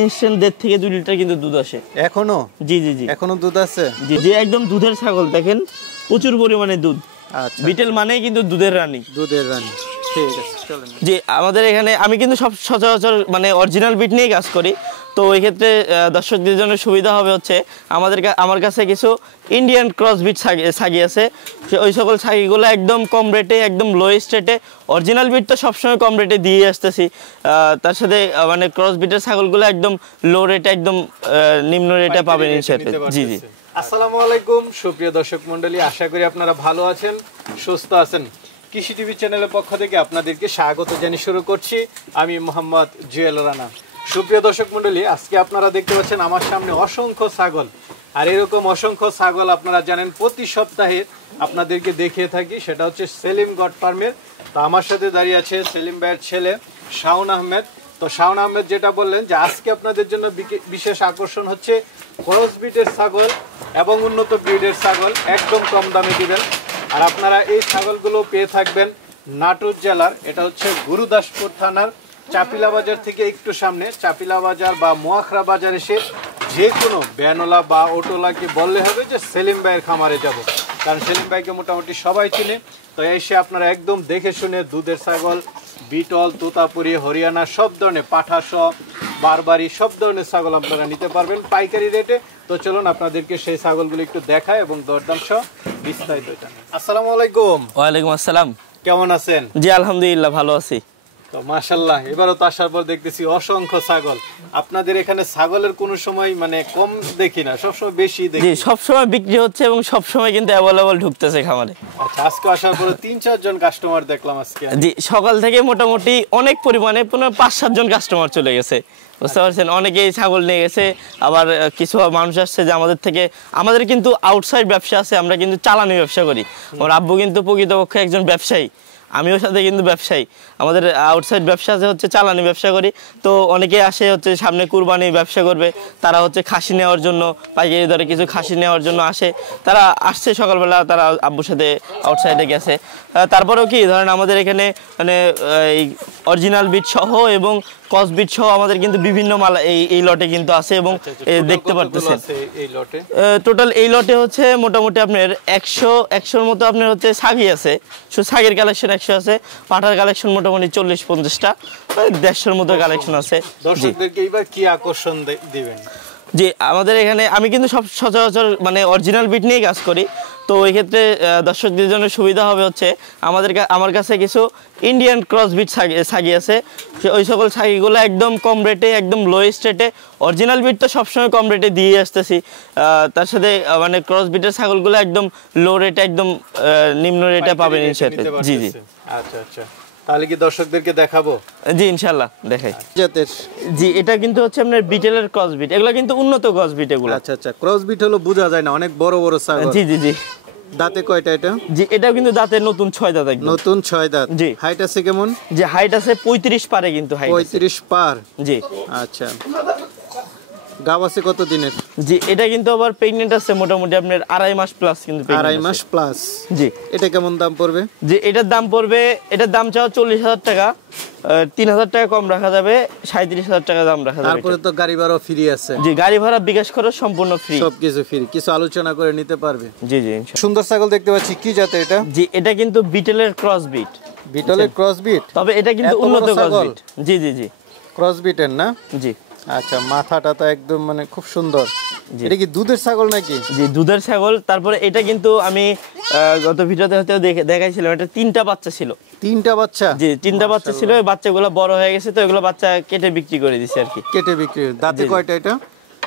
Instant 1.5 থেকে 2 litre কিন্তু দুধ আসে এখনো। জি জি জি এখনো দুধ আছে। জি জি একদম দুধের ছাগল, দেখেন প্রচুর পরিমাণে দুধ। আচ্ছা, বিটেল মানে কিন্তু দুধের রানী। দুধের রানী, ঠিক আছে চলেন। জি আমাদের এখানে আমি কিন্তু সব সচরাচর মানে অরিজিনাল বিট নিয়ে কাজ করি। তো এই ক্ষেত্রে দর্শকদের জন্য সুবিধা হবে হচ্ছে আমার কাছে কিছু ইন্ডিয়ান ক্রস বিট ছাগি আছে। ওই সকল ছাগিগুলো একদম কম রেটে, একদম লোয়েস্ট রেটে। অরিজিনাল বিট তো সবসময় কম রেটে দিয়ে আসতেছি, তার সাথে মানে ক্রস বিটের ছাগলগুলো একদম লো রেটে, একদম নিম্ন রেটে পাবেন ইনশাআল্লাহ। জি জি আসসালামু আলাইকুম সুপ্রিয় দর্শক মণ্ডলী, আশা করি আপনারা ভালো আছেন, সুস্থ আছেন। কৃষি টিভি চ্যানেলের পক্ষ থেকে আপনাদেরকে স্বাগত জানিয়ে শুরু করছি আমি মোহাম্মদ জুয়েল রানা। সুপ্রিয় দর্শক মণ্ডলী, আজকে আপনারা দেখতে পাচ্ছেন আমার সামনে অসংখ্য ছাগল। আর এরকম অসংখ্য ছাগল আপনারা জানেন প্রতি সপ্তাহে আপনাদেরকে দেখিয়ে থাকি, সেটা হচ্ছে সেলিম গড ফার্মের। তো আমার সাথে দাঁড়িয়ে আছে সেলিম ভাইয়ের ছেলে শাওন আহমেদ। তো শাওন আহমেদ যেটা বললেন যে আজকে আপনাদের জন্য বিশেষ আকর্ষণ হচ্ছে ক্রস বিটের ছাগল এবং উন্নত ব্রিডের ছাগল একদম কম দামে দিবেন। আর আপনারা এই ছাগলগুলো পেয়ে থাকবেন নাটোর জেলার, এটা হচ্ছে গুরুদাসপুর থানার চাপিলা বাজার থেকে একটু সামনে, চাপিলা বাজার বা মোয়াখরা বাজার এসে যে কোনো ভ্যানওয়ালা বা অটোওয়ালাকে বললে হবে যে সেলিম ভাইয়ের খামারে যাব, কারণ সেলিম ভাইকে মোটামুটি সবাই চিনে। তো এসে আপনারা একদম দেখে শুনে দুধের ছাগল, বিটল, তোতাপুরি, হরিয়ানা সব ধরনের, পাঠাসহ, বারবারি সব ধরনের ছাগল আপনারা নিতে পারবেন পাইকারি রেটে। তো চলুন আপনাদেরকে সেই ছাগলগুলো একটু দেখায় এবং দরদাম সহ বিস্তারিত জানাই। আসসালামু আলাইকুম। ওয়ালাইকুম আসসালাম। কেমন আছেন? জি আলহামদুলিল্লাহ ভালো আছি। তো মাশাআল্লাহ, এবারও তো আসার পর দেখতেছি অসংখ্য ছাগল। আপনাদের এখানে ছাগলের কোনো সময় মানে কম দেখি না, সবসময় বেশি দেখি। জি সবসময় বিক্রি হচ্ছে এবং সবসময় কিন্তু অ্যাভেলেবল ঢুকতেছে খামারে। আচ্ছা, আজকে আসার পরে 3-4 জন কাস্টমার দেখলাম আজকে। জি সকাল থেকে মোটামুটি অনেক পরিমাণে 5-7 জন কাস্টমার চলে গেছে, বুঝতে পারছেন। অনেকেই ছাগল নিয়ে গেছে, আবার কিছু মানুষ আসছে যে আমাদের থেকে। আমাদের কিন্তু আউটসাইড ব্যবসা আছে, আমরা কিন্তু চালানি ব্যবসা করি। আমার আব্বু কিন্তু প্রকৃতপক্ষে একজন ব্যবসায়ী, আমিও সাথে কিন্তু ব্যবসায়ী। আমাদের আউটসাইড ব্যবসা আছে, হচ্ছে চালানি ব্যবসা করি। তো অনেকে আসে হচ্ছে সামনে কুরবানি ব্যবসা করবে, তারা হচ্ছে খাসি নেওয়ার জন্য, পাইকারি দরে কিছু খাসি নেওয়ার জন্য আসে। তারা আসছে সকালবেলা, তারা আব্বুর সাথে আউটসাইডে গেছে। তারপরেও কি ধরেন আমাদের এখানে মানে এই অরিজিনাল বিট সহ এবং ক্রস বিট সহ আমাদের কিন্তু বিভিন্ন মাল এই লটে কিন্তু আছে এবং দেখতে পারতেছেন। টোটাল এই লটে হচ্ছে মোটামুটি আপনার 100-100-র মতো আপনার হচ্ছে ছাগি আছে। ছাগির কালেকশন 100 আছে, পাঠার কালেকশন মোটামুটি 40-50টা, 150-র মতো কালেকশন আছে। দর্শকদেরকে এবার কি আকর্ষণ দিবেন? জি আমাদের এখানে আমি কিন্তু সব সচরাচর মানে অরিজিনাল বিট নিয়ে কাজ করি। তো এই ক্ষেত্রে দর্শকদের জন্য সুবিধা হবে হচ্ছে আমার কাছে কিছু ইন্ডিয়ান ক্রস বিট ছাগি আছে। ওই সকল ছাগিগুলো একদম কম রেটে, একদম লোয়েস্ট রেটে। অরিজিনাল বিট তো সবসময় কম রেটে দিয়ে আসতেছি, তার সাথে মানে ক্রস বিটের ছাগলগুলো একদম লো রেটে, একদম নিম্ন রেটে পাবেন ইনশাআল্লাহ। জি জি আচ্ছা আচ্ছা, তাহলে কি দর্শকদেরকে দেখাবো? জি ইনশাআল্লাহ দেখাই। জি এটা কিন্তু হচ্ছে আপনার বিটেলের ক্রস বিট, এগুলো কিন্তু উন্নত ক্রস বিট এগুলো। আচ্ছা আচ্ছা, ক্রস বিট হলো বোঝা যায় না, অনেক বড় বড় ছাগল। জি জি জি। দাঁতে কয়টা এটা? জি এটাও কিন্তু দাঁতে নতুন 6 দাঁত একদম নতুন 6 দাঁত। জি। হাইট আছে কেমন? যে হাইট আছে 35 পারে, কিন্তু হাইট 35 পার। জি আচ্ছা, গাব আছে কত দিনের? জি এটা কিন্তু আবার প্রেগন্যান্ট আছে মোটামুটি আপনার 2.5 মাস প্লাস, কিন্তু 2.5 মাস প্লাস। জি এটা কেমন দাম পড়বে? জি এটার দাম পড়বে, এটার দাম চাও 40,000 টাকা, 3,000 টাকা কম রাখা যাবে, 37,000 টাকা দাম রাখা যাবে। তারপরে তো গাড়ি ভাড়া ফ্রি আছে। জি গাড়ি ভাড়া বিকাশ খরচ সম্পূর্ণ ফ্রি, সবকিছু ফ্রি, কিছু আলোচনা করে নিতে পারবে। জি জি ইনশাআল্লাহ। সুন্দর ছাগল দেখতে পাচ্ছি, কি জাতের এটা? জি এটা কিন্তু বিটেলের ক্রস বিট। বিটলের ক্রস বিট, তবে এটা কিন্তু উন্নত ক্রস বিট। জি জি জি ক্রস বিটের না? জি। আচ্ছা, মাথাটা তো একদম মানে খুব সুন্দর। এটা কি দুধের ছাগল নাকি? জি দুধের ছাগল। তারপরে এটা কিন্তু আমি গত ভিডিওতে হয়তো দেখাইছিলাম, এটা 3টা বাচ্চা ছিল। 3টা বাচ্চা? জি 3টা বাচ্চা ছিল, ওই বাচ্চাগুলো বড় হয়ে গেছে, তো এগুলো বাচ্চা কেটে বিক্রি করে দিছে আর কি। কেটে বিক্রি। দাঁতে কয়টা এটা?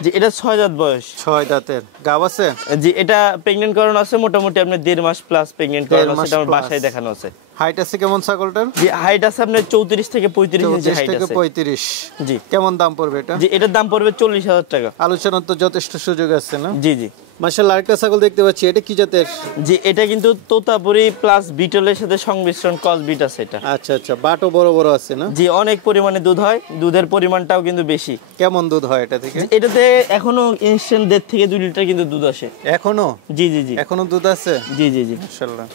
জি এটা 6 দাঁত বয়স। 6 দাঁতের। গাব আছে? জি এটা প্রেগন্যান্ট করানো আছে মোটামুটি আপনার 1.5 মাস প্লাস প্রেগন্যান্ট করানো আছে, আমার বাসায় দেখানো আছে। হাইট আছে কেমন ছাগলটার? জি হাইট আছে আপনার 34 থেকে 35 ইঞ্চি হাইট আছে। 35। জি। কেমন দাম পড়বে এটা? জি এটার দাম পড়বে 40,000 টাকা। আলোচনার তো যথেষ্ট সুযোগ আছে না? জি জি। মাশাআল্লাহ, আরেকটা ছাগল দেখতে পাচ্ছি, এটা কি জাতের? জি এটা কিন্তু তোতাপুরি প্লাস বিটলের সাথে সংমিশ্রণ ক্রস বিট আছে এটা। আচ্ছা আচ্ছা, বাটও বড় বড় আছে না? জি অনেক পরিমাণে দুধ হয়, দুধের পরিমাণটাও কিন্তু বেশি। কেমন দুধ হয় এটা থেকে? এটাতে এখনো ইনস্ট্যান্ট 1.5 থেকে 2 লিটার কিন্তু দুধ আসে এখনো। জি জি জি এখনো দুধ আছে? জি জি জি মাশাআল্লাহ,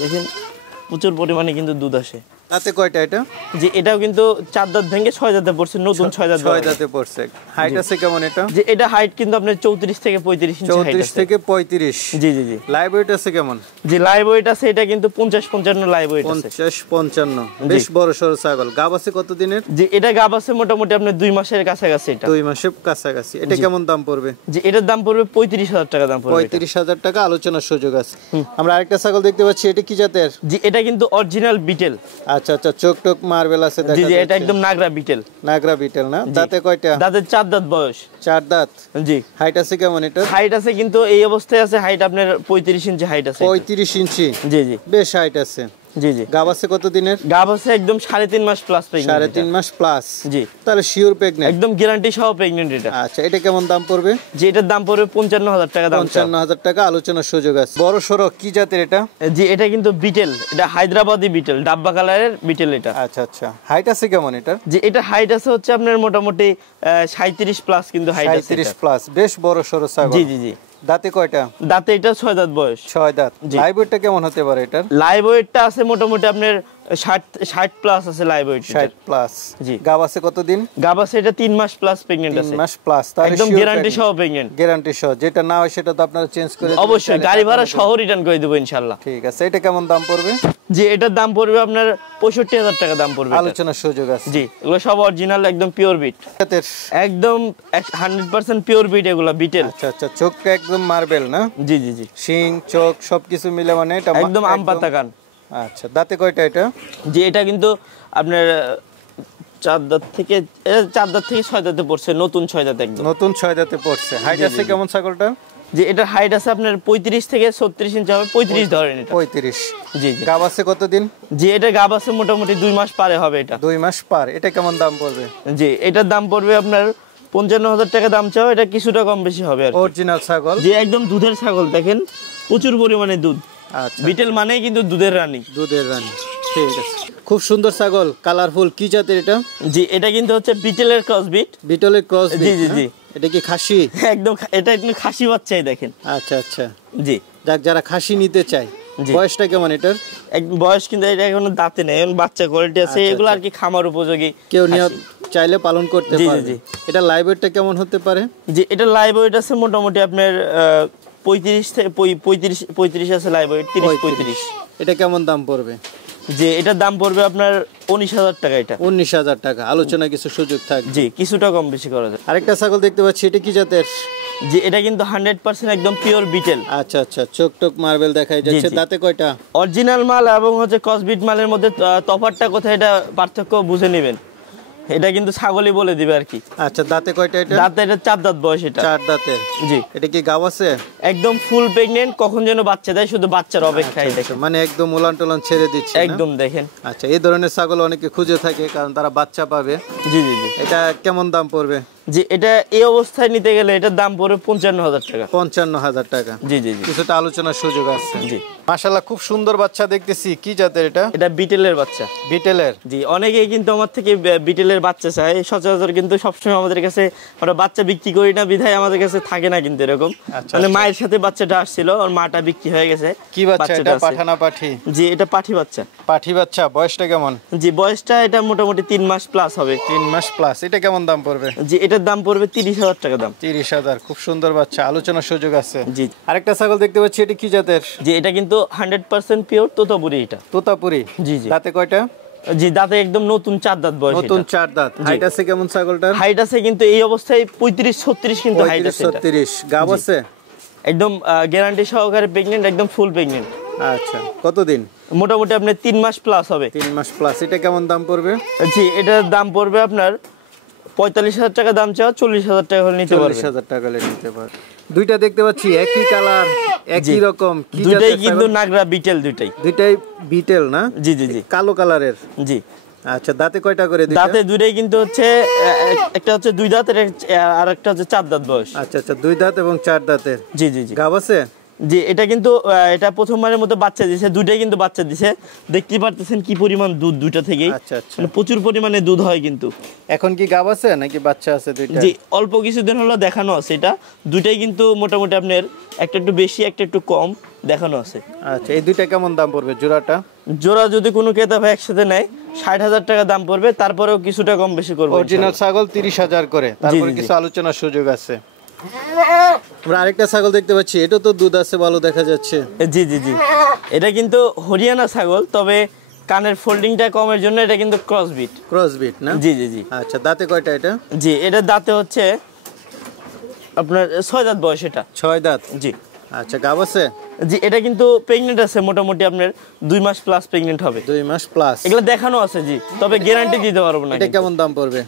দেখেন প্রচুর পরিমাণে কিন্তু দুধ আসে। তাতে কয়টা এটা? জি এটাও কিন্তু 4 দাঁত ভেঙে 6 দাঁতে পড়ছে, নতুন 6 দাঁত। 6 দাঁতে পড়ছে। হাইট আছে কেমন এটা? যে এটা হাইট কিন্তু আপনার 34 থেকে 35 ইঞ্চি হাইট 34 আছে। থেকে 35। জি জি জি। লাইভ ওয়েট আছে কেমন? যে লাইভ ওয়েট আছে এটা কিন্তু 50-55 লাইভ ওয়েট আছে। 50-55 বেশ বড় সরো ছাগল। গাব আছে কত দিনের? যে এটা গাব আছে মোটামুটি আপনার 2 মাসের কাছাকাছি। এটা 2 মাসের কাছাকাছি। এটা কেমন দাম পড়বে? যে এটার দাম পড়বে 35,000 টাকা দাম পড়বে। 35,000 টাকা, আলোচনার সুযোগ আছে। আমরা আরেকটা ছাগল দেখতে পাচ্ছি, এটা কি জাতের? যে এটা কিন্তু অরিজিনাল বিটেল। আচ্ছা আচ্ছা, চোখ টোক মার্বেল আছে দেখা জি যাচ্ছে। জি এটা একদম নাগরা বিটেল। নাগরা বিটেল না? দাঁতে কয়টা? দাঁতের 4 দাঁত বয়স। 4 দাঁত। জি। হাইট আছে কেমন এটা? হাইট আছে কিন্তু এই অবস্থায় আছে, হাইট আপনার 35 ইঞ্চি হাইট আছে। 35 ইঞ্চি। জি জি বেশ হাইট আছে। জি জি। গাব আছে কত দিনের? গাব আছে একদম 3.5 মাস প্লাস প্রেগন্যান্ট। 3.5 মাস প্লাস। জি। তাহলে শিওর প্রেগন্যান্ট। একদম গ্যারান্টি সহ প্রেগন্যান্ট এটা। আচ্ছা, এটা কেমন দাম পড়বে? যে এটার দাম পড়বে 55,000 টাকা দাম। 55,000 টাকা, আলোচনার সুযোগ আছে। বড় সড়ক কি জাতের এটা? যে এটা কিন্তু বিটেল, এটা হায়দ্রাবাদি বিটেল, ডাব্বা কালারের বিটেল এটা। আচ্ছা আচ্ছা, হাইট আছে কেমন এটা? যে এটা হাইট আছে হচ্ছে আপনার মোটামুটি 37 প্লাস কিন্তু হাইট আছে। 37 প্লাস, বেশ বড় সড়ো ছাগল। জি জি জি। দাঁতে কয়টা? দাঁতে এটা 6 দাঁত বয়স। 6 দাঁত। লাইভ ওয়েটটা কেমন হতে পারে এটার? লাইভ ওয়েটটা আছে মোটামুটি আপনার 60 প্লাস আছে লাইভ ওয়েট। 60 প্লাস। জি। গাব আছে কতদিন? গাব আছে এটা 3 মাস প্লাস প্রেগন্যান্ট আছে। 3 মাস প্লাস, তাহলে একদম গ্যারান্টি সহ প্রেগন্যান্ট। গ্যারান্টি সহ। যেটা না হয় সেটা তো আপনারা চেঞ্জ করে দিবেন। অবশ্যই গাড়ি ভাড়া সহ রিটার্ন করে দেব ইনশাআল্লাহ। ঠিক আছে, এটা কেমন দাম পড়বে? যে এটার দাম পড়বে আপনার 65,000 টাকা দাম পড়বে। আলোচনার সুযোগ আছে। জি, এগুলো সব অরিজিনাল একদম পিওর বিট। একদম 100% পিওর বিট, এগুলো বিটেল। আচ্ছা আচ্ছা, চোখটা একদম মার্বেল না? জি জি জি। শিং চোখ সবকিছু মিলে মানে এটা একদম আম পাতা কান। আচ্ছা, দাঁতে কয়টা এটা? যে এটা কিন্তু আপনার 4 দাঁত থেকে 6 দাঁতে পড়ছে, নতুন 6 দাঁত একদম। নতুন 6 দাঁতে পড়ছে। হাইট আছে কেমন ছাগলটা? যে এটা হাইট আছে আপনার 35 থেকে 36 ইঞ্চি হবে, 35 ধরেন এটা। 35। জি জি। গাব আছে কতদিন? যে এটা গাব আছে মোটামুটি 2 মাস পারে হবে এটা। 2 মাস পার। এটা কেমন দাম পড়বে? জি এটার দাম পড়বে আপনার 55,000 টাকা দাম চাও, এটা কিছুটা কম বেশি হবে আর কি। অরিজিনাল ছাগল। যে একদম দুধের ছাগল, দেখেন প্রচুর পরিমাণে দুধ। আচ্ছা, বিটেল মানেই কিন্তু দুধের রানী। দুধের রানী। ঠিক আছে, খুব সুন্দর ছাগল, কালারফুল। কি জাতের এটা? জি এটা কিন্তু হচ্ছে বিটেলের ক্রস বিট। বিটলের ক্রস বিট। জি জি জি। এটা কি খাসি? একদম এটা একদম খাসি বাচ্চাই দেখেন। আচ্ছা আচ্ছা। জি। যাক, যারা খাসি নিতে চায়। বয়সটা কেমন এটার? বয়স কিন্তু এটা এখনো দাঁতে নেই, এখন বাচ্চা কোয়ালিটি আছে, এগুলো আর কি খামার উপযোগী। কেউ নিয়ে চাইলে পালন করতে জি, পারবে। জি, জি। এটা লাইভ ওয়েটটা কেমন হতে পারে? যে এটা লাইভ ওয়েট আছে মোটামুটি আপনার 35 থেকে 35 আছে লাইভ ওয়েট, 30-35। এটা কেমন দাম পড়বে? যে এটার দাম পড়বে আপনার 19,000 টাকা এটা। 19,000 টাকা, আলোচনা কিছু সুযোগ থাকবে। জি কিছুটা কম বেশি করা যায়। আরেকটা ছাগল দেখতে পাচ্ছি, এটা কি জাতের? যে এটা কিন্তু 100% একদম পিওর বিটেল। আচ্ছা আচ্ছা, চোখ টোক মার্বেল দেখাই যাচ্ছে। জি, জি। দাঁতে কয়টা? অরিজিনাল মাল এবং হচ্ছে ক্রসবিট মালের মধ্যে তফাৎটা কোথায়, এটা পার্থক্য বুঝে নেবেন। এটা কিন্তু ছাগলই বলে দিবে আর কি। আচ্ছা, দাঁতে কয়টা এটা? দাঁতে এটা 4 দাঁত বয়স এটা। 4 দাঁতের। জি। এটা কি গাব আছে? একদম ফুল প্রেগন্যান্ট, কখন যেন বাচ্চা দেয় শুধু বাচ্চার অপেক্ষায় দেখেন। মানে একদম উলান টলান ছেড়ে দিচ্ছে না? একদম দেখেন। আচ্ছা, এই ধরনের ছাগল অনেকে খুঁজে থাকে, কারণ তারা বাচ্চা পাবে। জি জি জি। এটা কেমন দাম পড়বে? যে এটা এই অবস্থায় নিতে গেলে এটার দাম পড়বে 55,000 টাকা। 55,000 টাকা। জি জি জি। কিছুটা আলোচনার সুযোগ আছে। জি। মাশাআল্লাহ, খুব সুন্দর বাচ্চা দেখতেছি। কি জাতের এটা? এটা বিটেলের বাচ্চা। বিটেলের। জি, অনেকেই কিন্তু আমার থেকে বিটেলের বাচ্চা চায় সচরাচর, কিন্তু সবসময় আমাদের কাছে আমরা বাচ্চা বিক্রি করি না বিধায় আমাদের কাছে থাকে না কিন্তু এরকম। মানে মায়ের সাথে বাচ্চাটা আসছিল, ওর মাটা বিক্রি হয়ে গেছে। কি বাচ্চা এটা? পাঠা না পাঠি? জি এটা পাঠি বাচ্চা। পাঠি বাচ্চা। বয়সটা কেমন? জি বয়সটা এটা মোটামুটি 3 মাস প্লাস হবে। 3 মাস প্লাস। এটা কেমন দাম পড়বে? জি এটার দাম পড়বে 30,000 টাকা দাম। 30,000। খুব সুন্দর বাচ্চা, আলোচনার সুযোগ আছে। জি। আরেকটা ছাগল দেখতে পাচ্ছি, এটা কি জাতের? জি এটা কিন্তু 100% পিওর তোতাপুরি এটা। তোতাপুরি। জি জি। দাঁতে কয়টা? জি দাঁতে একদম নতুন 4 দাঁত বয়স। নতুন 4 দাঁত। হাইট আছে কেমন ছাগলটার? হাইট আছে কিন্তু এই অবস্থায় 35-36 কিন্তু হাইট আছে। 35-36। গাব আছে? একদম গ্যারান্টি সহকারে প্রেগন্যান্ট, একদম ফুল প্রেগন্যান্ট। আচ্ছা, কতদিন? মোটামুটি আপনার 3 মাস প্লাস হবে। 3 মাস প্লাস। এটা কেমন দাম পড়বে? জি এটার দাম পড়বে আপনার 45,000 টাকা দাম চাও, 40,000 টাকা হলে নিতে পারবেন। 40,000 টাকা হলে নিতে পারবেন। দুইটা দেখতে পাচ্ছি একই কালার, একই রকম। কি দুইটাই কিন্তু নাগরা বিটেল, দুইটাই। দুইটাই বিটেল না? জি জি জি। কালো কালারের। জি। আচ্ছা, দাঁতে কয়টা করে দুইটা? দাঁতে দুইটাই কিন্তু হচ্ছে একটা হচ্ছে 2 দাঁত আর একটা হচ্ছে 4 দাঁত বয়স। আচ্ছা আচ্ছা, 2 দাঁত এবং 4 দাঁতের। জি জি জি। গাব আছে? জি এটা কিন্তু এটা প্রথমবারের মতো বাচ্চা দিছে, দুইটাই কিন্তু বাচ্চা দিছে। দেখতে পারতেছেন কি পরিমাণ দুধ দুইটা থেকেই। আচ্ছা আচ্ছা। মানে প্রচুর পরিমাণে দুধ হয় কিন্তু। এখন কি গাব আছে নাকি বাচ্চা আছে দুইটা? জি অল্প কিছুদিন হলো দেখানো আছে এটা। দুইটাই কিন্তু মোটামুটি আপনার একটা একটু বেশি একটা একটু কম, দেখানো আছে। আচ্ছা, এই দুইটা কেমন দাম পড়বে জোড়াটা? জোড়া যদি কোনো ক্রেতা ভাই একসাথে নেয় 60,000 টাকা দাম পড়বে, তারপরেও কিছুটা কম বেশি করবো। অরিজিনাল ছাগল 30,000 করে, তারপরে কিছু আলোচনার সুযোগ আছে। আমরা আরেকটা ছাগল দেখতে পাচ্ছি, এটা তো দুধ আছে ভালো দেখা যাচ্ছে। জি জি জি, এটা কিন্তু হরিয়ানা ছাগল, তবে কানের ফোল্ডিংটা কমের জন্য এটা কিন্তু ক্রসবিট না? জি জি জি। আচ্ছা, দাঁতে কয়টা এটা? জি, এটা দাঁতে হচ্ছে আপনার 6 দাঁত বয়স এটা। 6 দাঁত। জি। আচ্ছা, গাব আছে? জি, এটা কিন্তু প্রেগনেন্ট আছে, মোটামুটি আপনার 2 মাস প্লাস প্রেগনেন্ট হবে। 2 মাস প্লাস এগুলো দেখানো আছে। জি, তবে গ্যারান্টি দিতে পারবো না। এটা কেমন দাম পড়বে?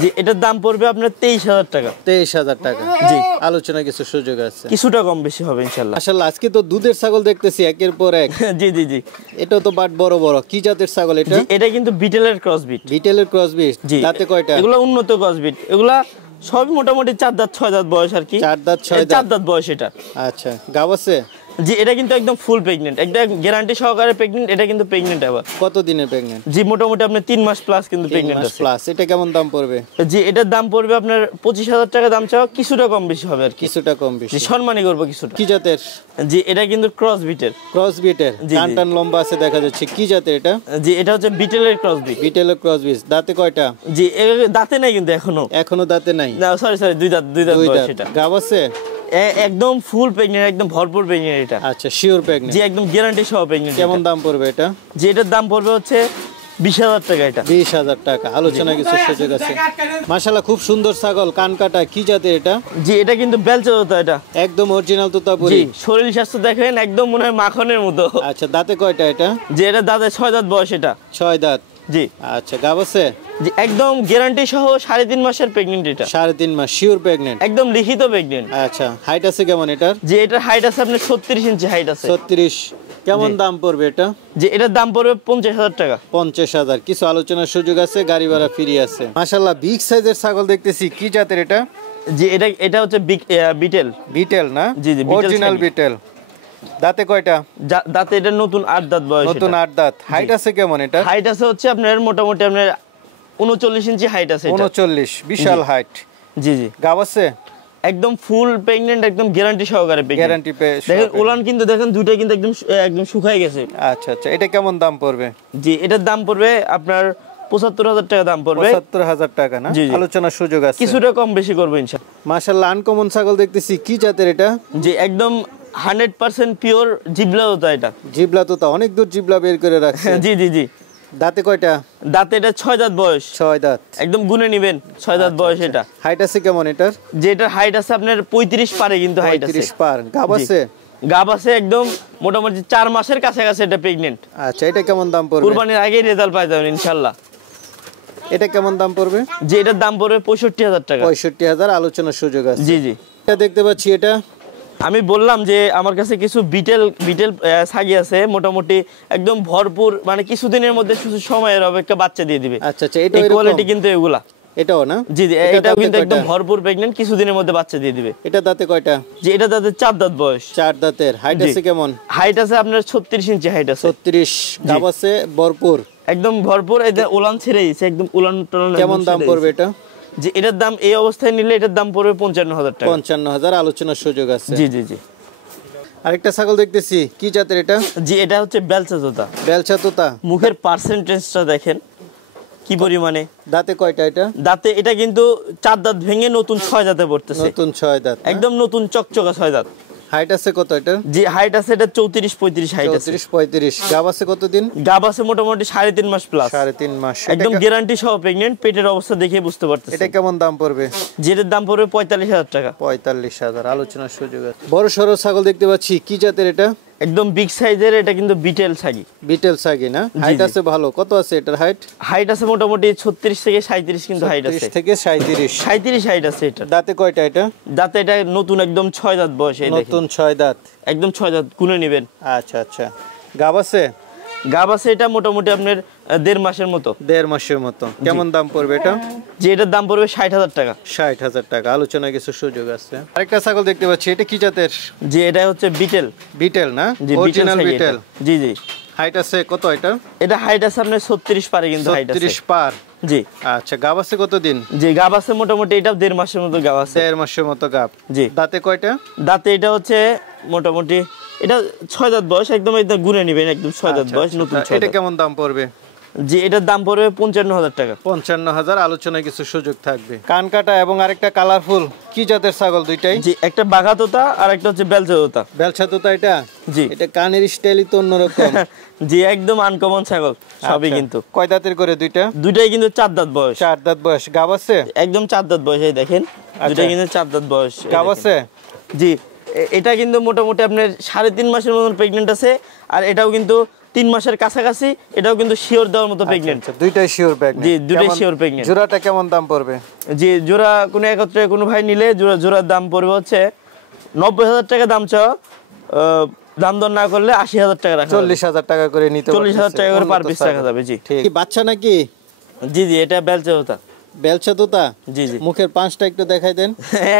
জি, এটার দাম পড়বে আপনার 23,000 টাকা। 23,000 টাকা। জি, আলোচনা কিছু সুযোগ আছে, কিছুটা কম বেশি হবে ইনশাআল্লাহ। মাশাআল্লাহ। আজকে তো দুধের ছাগল দেখতেছি একের পর এক। জি জি জি। এটা তো বাট বড় বড়, কি জাতের ছাগল এটা? জি, এটা কিন্তু বিটেলের ক্রসবিট। বিটেলের ক্রসবিট। জি। দাঁতে কয়টা? এগুলো উন্নত ক্রসবিট, এগুলা সবই মোটামুটি 4 দাঁত 6 দাঁত বয়স আর কি। 4 দাঁত 6 দাঁত। 4 দাঁত বয়স এটা। আচ্ছা, গাব আছে? জি, এটা কিন্তু একদম ফুল প্রেগনেন্ট, একদম গ্যারান্টি সহকারে প্রেগনেন্ট। এটা কিন্তু প্রেগনেন্ট আবার। কত দিনে প্রেগনেন্ট? জি, মোটামুটি আপনার 3 মাস প্লাস কিন্তু প্রেগনেন্ট আছে। প্লাস। এটা কেমন দাম পড়বে? জি, এটার দাম পড়বে আপনার 25,000 টাকা দাম চাওয়া, কিছুটা কম বেশি হবে আর কি। কিছুটা কম বেশি। জি, সম্মানই করবো কিছুটা। কি জাতের? জি, এটা কিন্তু ক্রসবিটের। ক্রসবিটের। টান টান লম্বা আছে দেখা যাচ্ছে, কি জাতের এটা? জি, এটা হচ্ছে বিটেলের ক্রসবিট। বিটেলের ক্রসবিট। দাঁতে কয়টা? জি, দাঁতে নাই কিন্তু এখনো দাঁতে নাই। না, সরি 2 দাঁত বয়স এটা। গাব আছে? একদম ফুল প্রেগনেন্ট, একদম ভরপুর প্রেগনেন্ট এটা। আচ্ছা, শিওর প্রেগনেন্ট। জি, একদম গ্যারান্টি সহ প্রেগনেন্ট। কেমন দাম পড়বে এটা? জি, এটার দাম পড়বে হচ্ছে 20,000 টাকা এটা। 20,000 টাকা। আলোচনা কিছু সুযোগ আছে। মাশাআল্লাহ, খুব সুন্দর ছাগল, কান কাটা, কি জাতের এটা? জি, এটা কিন্তু বেলচা তোতা এটা। একদম অরিজিনাল তোতাপুরি। জি, শরীর স্বাস্থ্য দেখেন একদম মনে হয় মাখনের মতো। আচ্ছা, দাঁতে কয়টা এটা? জি, এটা দাঁতে 6 দাঁত বয়স এটা। 6 দাঁত। জি। আচ্ছা, গাব আছে? জি, একদম গ্যারান্টি সহ 3.5 মাসের প্রেগনেন্ট এটা। 3.5 মাস শিওর প্রেগনেন্ট। একদম লিখিত প্রেগনেন্ট। আচ্ছা, হাইট আছে কেমন এটার? জি, এটার হাইট আছে আপনার 36 ইঞ্চি হাইট আছে। 36। কেমন দাম পড়বে এটা? জি, এটার দাম পড়বে 50,000 টাকা। 50,000। কিছু আলোচনার সুযোগ আছে, গাড়ি ভাড়া ফ্রি আছে। মাশাআল্লাহ, বিগ সাইজের ছাগল দেখতেছি, কি জাতের এটা? জি, এটা হচ্ছে বিটেল। বিটেল না? জি জি, অরিজিনাল বিটেল। দাঁতে কয়টা? দাঁতে এটা নতুন 8 দাঁত বয়স। নতুন 8 দাঁত। হাইট আছে কেমন এটা? হাইট আছে হচ্ছে আপনার মোটামুটি আপনার 39 ইঞ্চি হাইট আছে এটা। 39, বিশাল হাইট। জি জি। গাব আছে? একদম ফুল প্রেগনেন্ট, একদম গ্যারান্টি সহকারে প্রেগনেন্ট। গ্যারান্টি দেখেন ওলান কিন্তু দেখেন দুইটাই কিন্তু একদম শুকায় গেছে। আচ্ছা আচ্ছা, এটা কেমন দাম পড়বে? জি, এটার দাম পড়বে আপনার 75,000 টাকা দাম পড়বে। 75,000 টাকা না? আলোচনার সুযোগ আছে, কিছুটা কম বেশি করবো ইনশাআল্লাহ। মাশাআল্লাহ, আনকমন ছাগল দেখতেছি, কি জাতের এটা? জি, একদম 100% পিওর জিবলা তোতা এটা। জিবলা তোতা, অনেক দূর জিবলা বের করে রাখছে। জি জি জি। দাঁতে কয়টা? দাঁতে এটা 6 দাঁত বয়স। 6 দাঁত। একদম গুনে নেবেন 6 দাঁত বয়স এটা। হাইট আছে কেমন এটার? যে এটার হাইট আছে আপনার 35 পারে কিন্তু হাইট আছে। 35 পার। গাব আছে? গাব আছে একদম মোটামুটি 4 মাসের কাছাকাছি এটা প্রেগনেন্ট। আচ্ছা, এটা কেমন দাম পড়বে? কুরবানির আগেই রেজাল্ট পাই যাবেন ইনশাআল্লাহ। এটা কেমন দাম পড়বে? যে এটার দাম পড়বে 65,000 টাকা। 65,000, আলোচনার সুযোগ আছে। জি জি। এটা দেখতে পাচ্ছি, এটা আমি বললাম যে আমার কাছে কিছু বিটেল ছাগি আছে, মোটামুটি একদম ভরপুর, মানে কিছুদিনের মধ্যে কিছু সময়ের অপেক্ষা বাচ্চা দিয়ে দিবে। আচ্ছা আচ্ছা, এটা এই কোয়ালিটি কিন্তু এগুলা। এটাও না? জি জি, এটাও কিন্তু একদম ভরপুর প্রেগনেন্ট, কিছুদিনের মধ্যে বাচ্চা দিয়ে দিবে। এটা দাঁতে কয়টা? যে এটা দাঁতে 4 দাঁত বয়স। 4 দাঁতের। হাইট আছে কেমন? হাইট আছে আপনার 36 ইঞ্চি হাইট আছে। 36। গাব আছে ভরপুর, একদম ভরপুর। এই যে উলান ছেড়ে দিয়েছে একদম উলান টলান। কেমন দাম পড়বে এটা? যে এটার দাম এই অবস্থায় নিলে এটার দাম পড়বে 55,000 টাকা। 55,000, আলোচনার সুযোগ আছে। জি জি জি। আরেকটা ছাগল দেখতেছি, কি জাতের এটা? জি, এটা হচ্ছে বেলচা তোতা। বেলচা তোতা। মুখের পার্সেন্টেজটা দেখেন কি পরিমাণে। দাঁতে কয়টা এটা? দাঁতে এটা কিন্তু 4 দাঁত ভেঙে নতুন 6 দাঁতে পড়তেছে। নতুন 6 দাঁত, একদম নতুন চকচকা 6 দাঁত। হাইট আছে কত এটা? জি, হাইট আছে এটা 34-35 হাইট আছে। 34-35। গাব আছে কতদিন? গাব আছে মোটামুটি 3.5 মাস প্লাস। 3.5 মাস। একদম গ্যারান্টি সহ প্রেগনেন্ট, পেটের অবস্থা দেখে বুঝতে পারতেছেন। এটা কেমন দাম পড়বে? যেটার দাম পড়বে 45,000 টাকা। 45,000, আলোচনার সুযোগ আছে। বড় সরো ছাগল দেখতে পাচ্ছি, কি জাতের এটা? একদম বিগ সাইজের, এটা কিন্তু বিটেল ছাগি। বিটেল ছাগি না? হাইট আছে ভালো, কত আছে এটার হাইট? হাইট আছে মোটামুটি 36 থেকে 37 কিন্তু হাইট আছে। 36 থেকে 37। 37 হাইট আছে এটা। দাঁতে কয়টা এটা? দাঁতে এটা নতুন একদম 6 দাঁত বয়স। এই নতুন 6 দাঁত। একদম 6 দাঁত গুনে নেবেন। আচ্ছা আচ্ছা, গাব আছে? গাব আছে এটা মোটামুটি আপনার 1.5 মাসের মতো। 1.5 মাসের মতো। কেমন দাম পড়বে এটা? যে এটার দাম পড়বে 60,000 টাকা। 60,000 টাকা, আলোচনা কিছু সুযোগ আছে। আরেকটা ছাগল দেখতে পাচ্ছি, এটা কি জাতের? যে এটা হচ্ছে বিটেল। বিটেল না? অরিজিনাল বিটেল। জি জি। হাইট আছে কত এটা? এটা হাইট আছে আপনার 36 পারে কিন্তু হাইট আছে। 36 পার। জি। আচ্ছা, গাব আছে কতদিন? যে গাব আছে মোটামুটি এটা 1.5 মাসের মতো গাব আছে। 1.5 মাসের মতো গাব। জি। দাঁতে কয়টা? দাঁতে এটা হচ্ছে মোটামুটি এটা 6 দাঁত বয়স, একদম গুনে নেবেন, একদম 6 দাঁত বয়স, নতুন 6 এটা দাঁত। কেমন দাম পড়বে? জি এটার দাম পড়বে 55,000 টাকা। 55,000, আলোচনায় কিছু সুযোগ থাকবে। কান কাটা এবং আরেকটা কালারফুল, কি জাতের ছাগল দুইটাই? জি একটা বাঘা তোতা আর একটা হচ্ছে বেলচা তোতা। বেলছা তোতা এটা? জি এটা কানের স্টাইলই তো অন্যরকম। জি একদম আনকমন ছাগল সবই। কিন্তু কয় দাঁতের করে দুইটা? দুইটাই কিন্তু 4 দাঁত বয়স। 4 দাঁত বয়স। গাব আছে? একদম 4 দাঁত বয়স, এই দেখেন দুইটাই কিন্তু 4 দাঁত বয়স। গাব আছে? জি এটা কিন্তু মোটামুটি আপনার 3.5 মাসের মতন প্রেগনেন্ট আছে, আর এটাও কিন্তু 3 মাসের কাছাকাছি, এটাও কিন্তু শিওর দেওয়ার মতো প্রেগনেন্ট। দুইটাই শিওর প্রেগনেন্ট? জি দুইটাই শিওর প্রেগনেন্ট। জোড়াটা কেমন দাম পড়বে? জি জোড়া কোনো একত্রে কোনো ভাই নিলে জোড়ার দাম পড়বে হচ্ছে 90,000 টাকা দাম চাও, দাম দর না করলে 80,000 টাকা রাখা 40,000 টাকা করে নিতে পারবে। 40,000 টাকা করে পার পিস রাখা যাবে। জি ঠিক। বাচ্চা নাকি? জি জি এটা বেলচা তোতা। বেলচা তোতা? জি জি মুখের পাঁচটা একটু দেখাই দেন।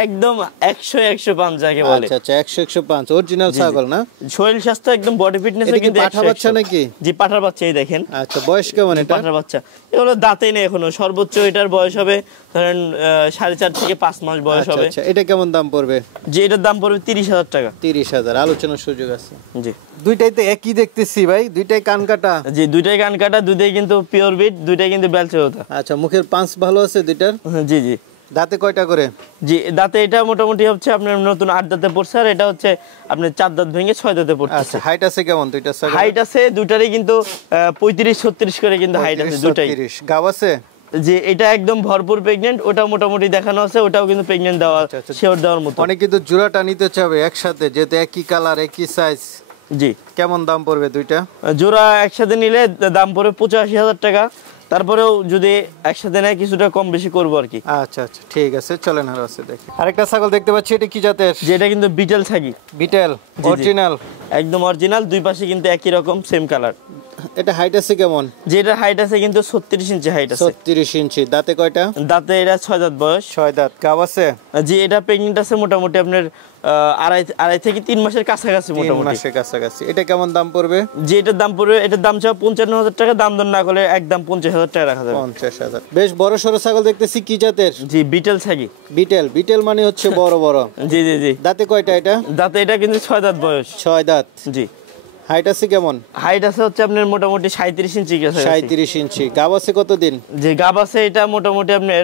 একদম 100-105 যাকে বলে। আচ্ছা 100-105 অরিজিনাল ছাগল না? শরীর স্বাস্থ্য একদম বডি ফিটনেস কিন্তু পাঠা বাচ্চা নাকি? জি পাঠার বাচ্চা, এই দেখেন। আচ্ছা বয়স কেমন এটা? পাঠার বাচ্চা এগুলো দাঁতেই নেই এখনো, সর্বোচ্চ এটার বয়স হবে ধরেন 4.5 থেকে 5 মাস বয়স হবে। আচ্ছা এটা কেমন দাম পড়বে? জি এটার দাম পড়বে 30,000 টাকা। 30,000, আলোচনার সুযোগ আছে। জি দুইটাই তো একই দেখতেছি ভাই, দুইটাই কান কাটা। জি দুইটাই কান কাটা, দুইটাই কিন্তু পিওর বিট, দুইটাই কিন্তু বেলচা তোতা। আচ্ছা মুখের পাঁচ ভালো আছে দুইটার? জি জি দাঁতে কয়টা করে? জি দাঁতে এটা মোটামুটি হচ্ছে আপনার নতুন 8 দাঁতে পড়ছে, আর এটা হচ্ছে আপনার 4 দাঁত ভেঙে 6 দাঁতে পড়ছে। আচ্ছা হাইট আছে কেমন দুইটার ছাগল? হাইট আছে দুইটারই কিন্তু 35-36 করে কিন্তু হাইট আছে দুইটাই। 35 গাব আছে? যে এটা একদম ভরপুর প্রেগনেন্ট, ওটা মোটামুটি দেখানো আছে, ওটাও কিন্তু প্রেগনেন্ট দেওয়া শিওর দেওয়ার মতো। অনেক কিন্তু জোড়াটা নিতে চাবে একসাথে, যেহেতু একই কালার একই সাইজ। জি কেমন দাম পড়বে দুইটা? জোড়া একসাথে নিলে দাম পড়বে 85,000 টাকা, তারপরেও যদি একসাথে নেয় কিছুটা কম বেশি করবো আর কি। আচ্ছা আচ্ছা ঠিক আছে, চলেন আর আছে দেখি। আরেকটা ছাগল দেখতে পাচ্ছি, এটা কি জাতের? যেটা কিন্তু বিটেল ছাগি। বিটেল অরিজিনাল? একদম অরিজিনাল, দুই পাশে কিন্তু একই রকম সেম কালার। এটা হাইট আছে কেমন? যেটা হাইট আছে কিন্তু 36 ইঞ্চি হাইট আছে। 36 ইঞ্চি। দাঁতে কয়টা? দাঁতে এটা 6 দাঁত বয়স। 6 দাঁত। গাব আছে? জি এটা প্রেগনেন্ট আছে মোটামুটি আপনার আড়াই থেকে 3 মাসের কাছাকাছি 3 মোটামুটি। মাসের কাছাকাছি। এটা কেমন দাম পড়বে? যে এটার দাম পড়বে, এটার দাম চাও 55,000 টাকা, দাম দর না করলে একদম 50,000 টাকা রাখা যাবে। 50,000। বেশ বড় সরো ছাগল দেখতেছি, কি জাতের? জি বিটেল ছাগি। বিটেল? বিটেল মানে হচ্ছে বড় বড়। জি জি জি দাঁতে কয়টা এটা? দাঁতে এটা কিন্তু 6 দাঁত বয়স। 6 দাঁত। জি হাইট আছে কেমন? হাইট আছে হচ্ছে আপনার মোটামুটি 37 ইঞ্চি কাছাকাছি। 37 ইঞ্চি। গাব আছে কতদিন? যে গাব আছে এটা মোটামুটি আপনার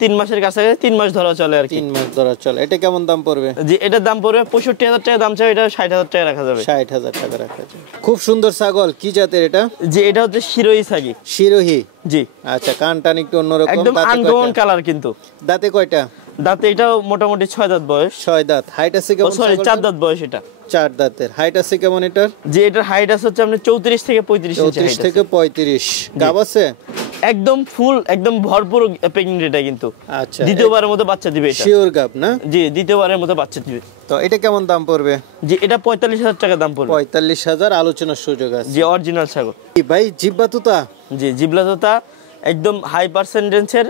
3 মাসের কাছাকাছি, 3 মাস ধরা চলে আর কি। 3 মাস ধরা চলে। এটা কেমন দাম পড়বে? যে এটার দাম পড়বে 65,000 টাকা দাম চাই, এটা 60,000 টাকা রাখা যাবে। 60,000 টাকা রাখা যায়। খুব সুন্দর ছাগল, কি জাতের এটা? যে এটা হচ্ছে শিরোই ছাগি। শিরোহী? জি আচ্ছা কান টান একটু অন্যরকম। একদম দাঁতে আনকমন কয়টা? কালার কিন্তু। দাঁতে কয়টা? দাঁতে এটাও মোটামুটি 6 দাঁত বয়স। 6 দাঁত। হাইট আছে কেমন? সরি 4 দাঁত বয়স এটা। 4 দাঁতের। হাইট আছে কেমন এটার? যে এটার হাইট আছে হচ্ছে আপনার 34 থেকে 35 ইঞ্চি 34 height থেকে আছে। 35। গাব আছে? একদম ফুল একদম ভরপুর প্রেগনেন্ট এটা কিন্তু। আচ্ছা দ্বিতীয়বারের মতো বাচ্চা দিবে এটা। শিওর গাব না? জি দ্বিতীয়বারের মতো বাচ্চা দিবে। তো এটা কেমন দাম পড়বে? যে এটা 45,000 টাকা দাম পড়বে। 45,000, আলোচনার সুযোগ আছে। যে অরিজিনাল ছাগল। কি ভাই জিব্বা তুতা? জি জিবলা তোতা একদম হাই পার্সেন্টেন্সের,